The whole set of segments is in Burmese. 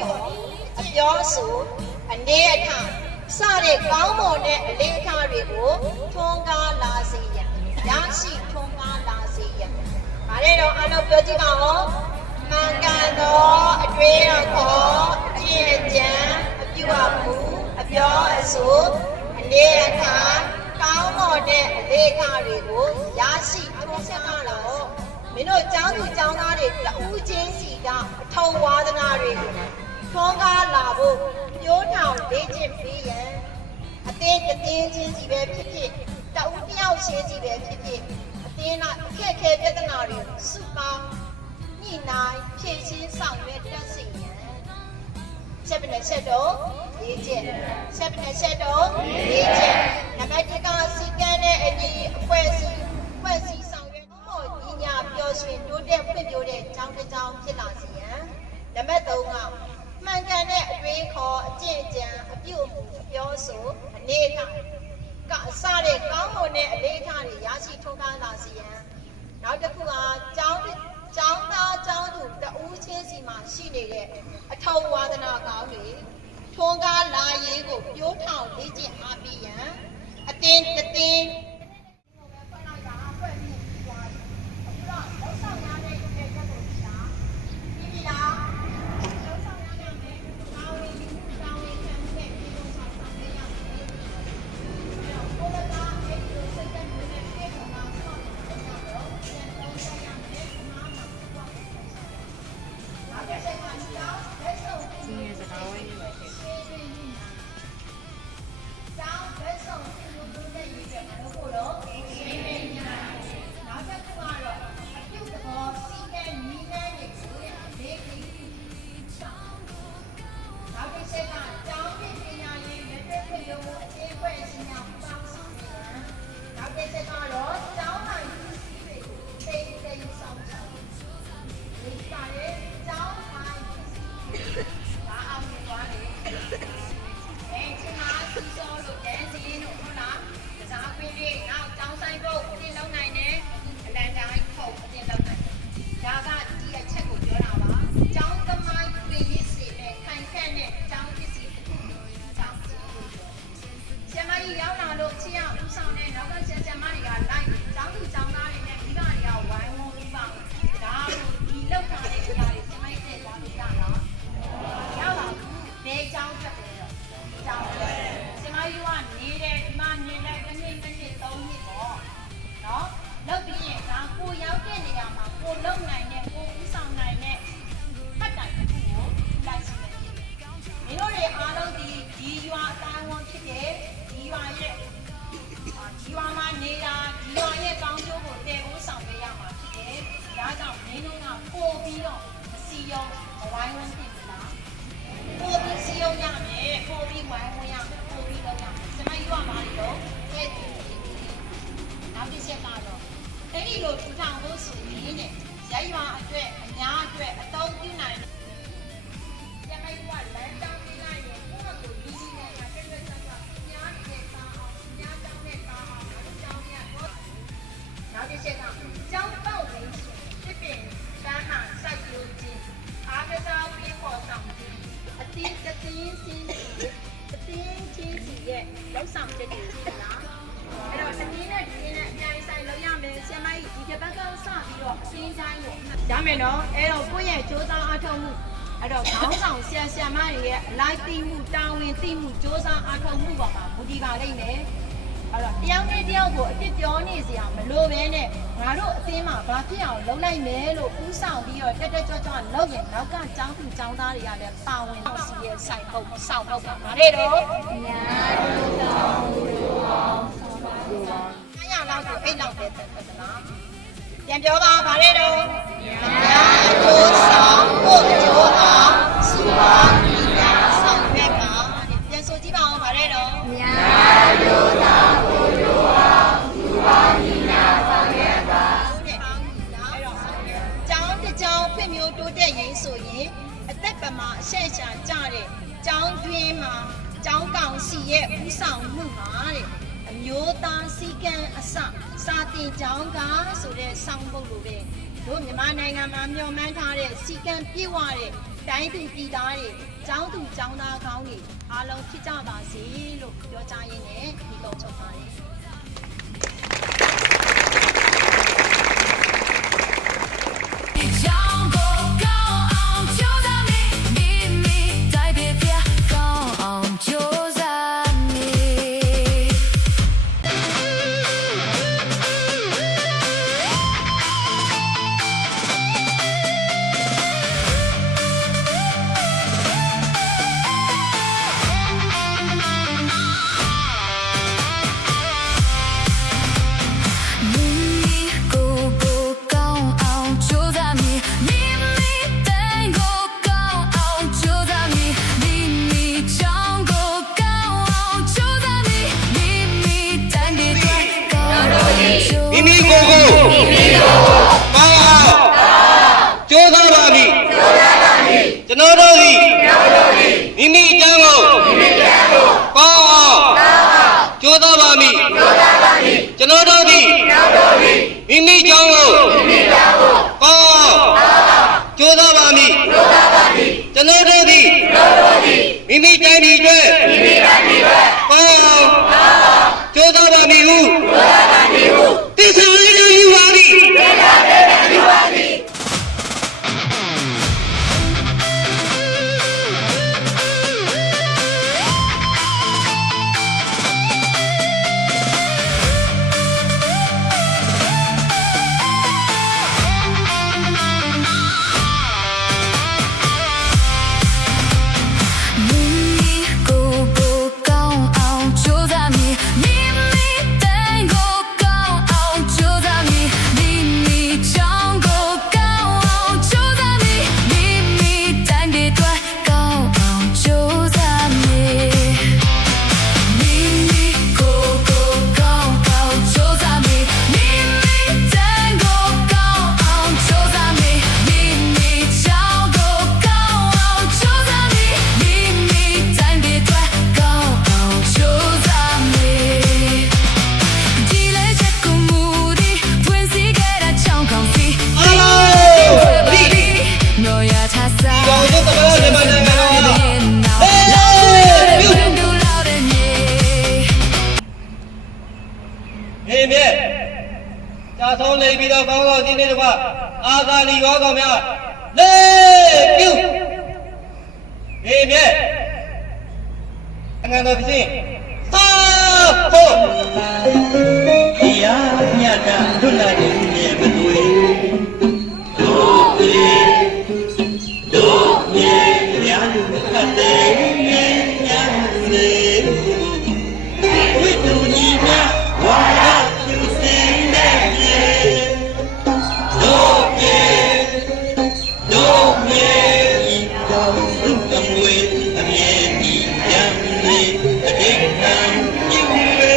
ခေါ်အပြောဆိုအနေအထားစတဲ့ကောင်းမွန်တဲ့အလေးအထားတွေကိုထွန်းကားလာစေရန်ရရှိထွန်းကားလာစေရန်ဗါတဲ့တော့အလုံးပြောကြည့်ပါဦးမှန်ကန်သောအတွေ့အခေါ်အကျင့်ကြံအပြုအမူအပြောအဆိုအနေအထားကောင်းမွန်တဲ့အလေးအထားတွေကိုရရှိထွန်းကားလာတော့မင်းတို့ကျောင်းသူကျောင်းသားတွေတဦးချင်းစီကအထောက်ဝါဒနာတွေကိုထွန်းကားလာဖို့ပြိုးထောင်လေ့ကျင့်ပေးရန်အသင်းချင်းစီပဲဖြစ်ဖြစ်တဦးတယောက်ချင်းစီပဲဖြစ်ဖြစ်အသင်းကအခက်အခဲပြဿနာတွေကိုစုပေါင်းညှိနှိုင်းဖြေရှင်းဆောင်ရွက်တတ်စေရန်ဆက်ပြီးဆက်တော့လေ့ကျင့်ဆက်ပြီးဆက်တော့လေ့ကျင့်နံပါတ်1ကစီကံနဲ့အညီအဖွဲ့အစည်းဆောင်ရွက်ဖို့ညီညာပျော်ရွှင်တိုးတက်ဖွံ့ဖြိုးတဲ့ကျောင်းတစ်ကျောင်းဖြစ်လာစေရန်နံပါတ်3ကမှန်ကန်တဲ့အတွေးခေါ်အကျင့်ကြံအပြုအမူအပြောဆိုအနေအထားကစတဲ့ကောင်းမွန်တဲ့အလေးထားတွေရရှိထွန်းကားလာစေရန်နောက်တစ်ခုကကျောင်းသားကျောင်းသူတဦးချင်းစီမှာရှိနေတဲ့အထောက်ဝါဒနာကောင်းတွေထွန်းကားလာရေးကိုပြိုးထောင်လေ့ကျင့်အားပေးရန်အသင်းလောက်ဆောင်ချက်တွေဖြစ်လားအဲ့တော့ဒီနေ့နဲ့ဒီနေ့နဲ့အများကြီးဆိုင်လုပ်ရမယ်ဆရာမကြီးဒီတစ်ပတ်ကစပြီးတော့အစင်းတိုင်းကိုရမယ်နော်အဲ့တော့ကိုယ့်ရဲ့စ조사အားထုတ်မှုအဲ့တော့ခေါင်းဆောင်ဆရာမတွေရဲ့အလိုက်သိမှုတာဝန်သိမှုစ조사အားထုတ်မှုပေါ်မှာမူတည်ပါလိမ့်မယ်အဲ့တော့တယောက်နဲ့တယောက်ကိုအစ်ပြောနေစရာမလိုဘဲနဲ့ငါတို့အသင်းမှာဘာဖြစ်အောင်လုပ်လိုက်မယ်လို့ဦးဆောင်ပြီးတော့တက်ကြွလုပ်ရင်နောက်ကကျောင်းသူကျောင်းသားတွေကလည်းပါဝင်စီရဲ့ဆိုင်ဟုတ်ဆောင်ဟုတ်ပါပါလေတော့ညာတို့တော်တို့အောင်ဆောင်ပါဘူး။900လောက်ကို8လောက်ပဲသက်သက်သလား။ပြန်ပြောပါဗါလေတော့ညာတို့ဆောင်ဖို့ကြိုးအောင်စီပါမိညာဆောင်ပဲပါ။ပြန်ဆိုကြည့်ပါဦးဗါလေတော့ညာတို့ဆောင်ဖို့ကြိုးအောင်စီပါမိညာဆောင်ပဲပါ။ကျောင်းတစ်ကျောင်းဖွံ့ဖြိုးတိုးတက်ရေးဆိုရင်အသက်ပမာအဆက်ရှာကြတဲ့ကျောင်းတွင်းမှာကျောင်းကောင်စီရဲ့ဦးဆောင်မှုမှာတဲ့အမျိုးသားစည်းကမ်းအစစာတင်ကျောင်းကဆိုတဲ့စောင်းပုဒ်လိုပဲတို့မြန်မာနိုင်ငံမှာမျှော်မှန်းထားတဲ့စည်းကမ်းပြည့်ဝတဲ့တ တိုင်းသူပြည်သားတွေကျောင်းသူကျောင်းသားကောင်းတွေအားလုံးဖြစ်ကြပါစေလို့ပြောကြားရင်းနဲ့ဒီကုန်းချုပ်ပါတယ် မိမိကိုယ်ကိုကောင်းအောင်ကြိုးစားပါပြီကျွန်တော်တို့သည်မိမိအကြောင်းကိုကောင်းအောင်ကြိုးစားပါမည်ကျွန်တော်တို့သည်မိမိအကြောင်းကိုကောင်းအောင်ကြိုးစားပါမည်ကျွန်တော်တို့သည်မိမိတိုင်းပြည်အတွက်ကောင်းအောင်ကြိုးစားပါမည်ဟုသစ္စာလေးကိုယူပါသည်နေမြဲကြာဆုံးနေပြီးတော့ကောင်းသောစီးနေတကွအာသာလီရောကောင်များလေးပြုနေမြဲအငန်တော်ဖြစ်သာဖို့တရားမြတ်တာလွတ်လာတဲ့မြေမသွေတို့မြေညာလူခတ်တဲ့မြေညာစေဝိတုညီမြဝါရပြုစင်တဲ့မြေတို့မြေဤတော်စုကမွေအမြဲတည်ကြံလေအတိတ်ကံပြုလေ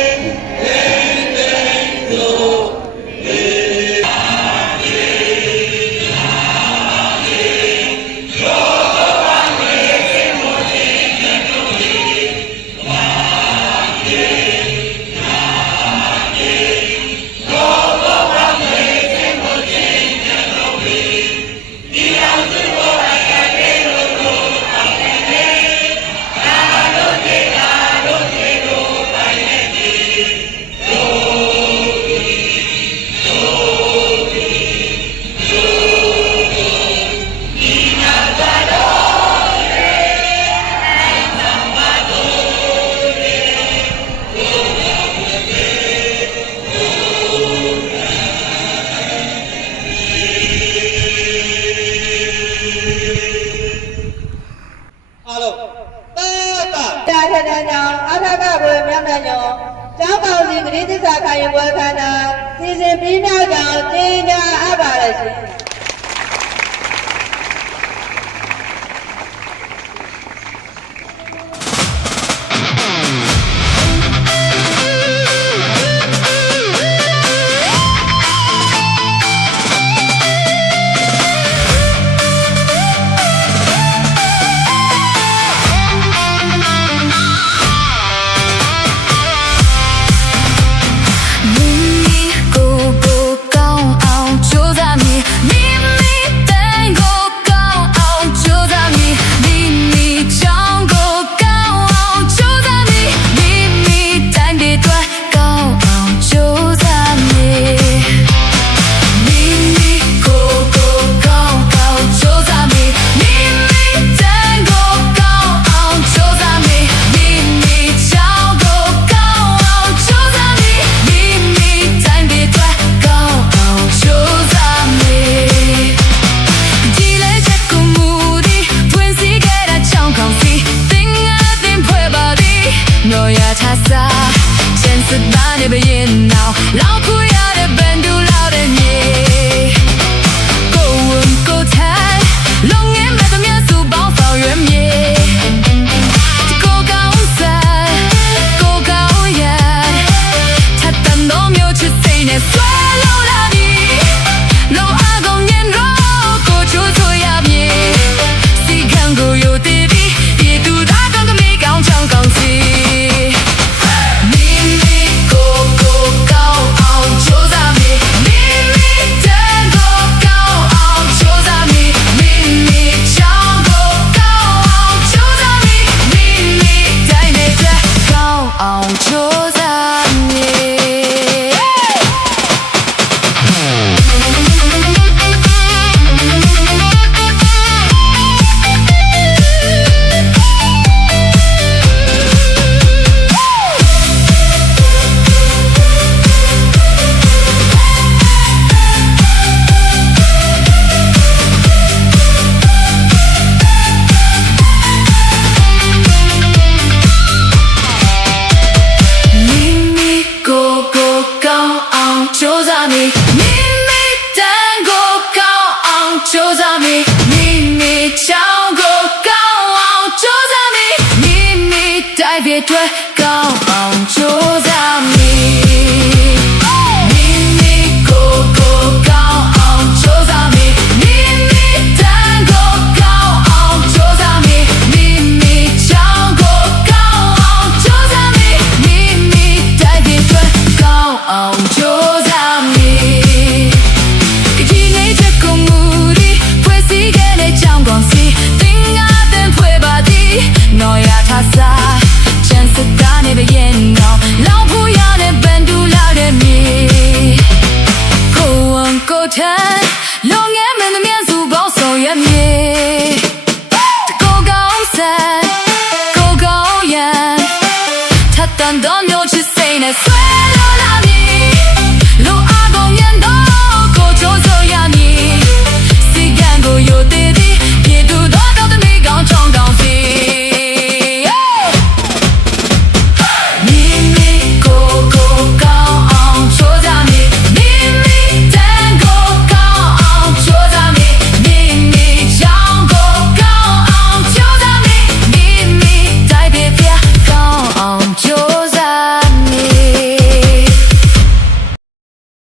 တို့အထကဘွယ်မြတ်မြတ်ညောကျောင်းပေါင်းစီဂရိသစ္စာခံယူပွဲခန္ဓာစီစဉ်ပြီးနောက်ကြောင်ကျင်းကြအပ်ပါရရှင်你子把你被引闹，老苦哑的本土老的你，够稳够坦，龙眼白头面素包放原面，够高山，够高原，他单都没有去谁呢？衰老了你，老阿公年肉过出错呀面，谁看过有弟弟，也都大刚个没刚强刚起。对。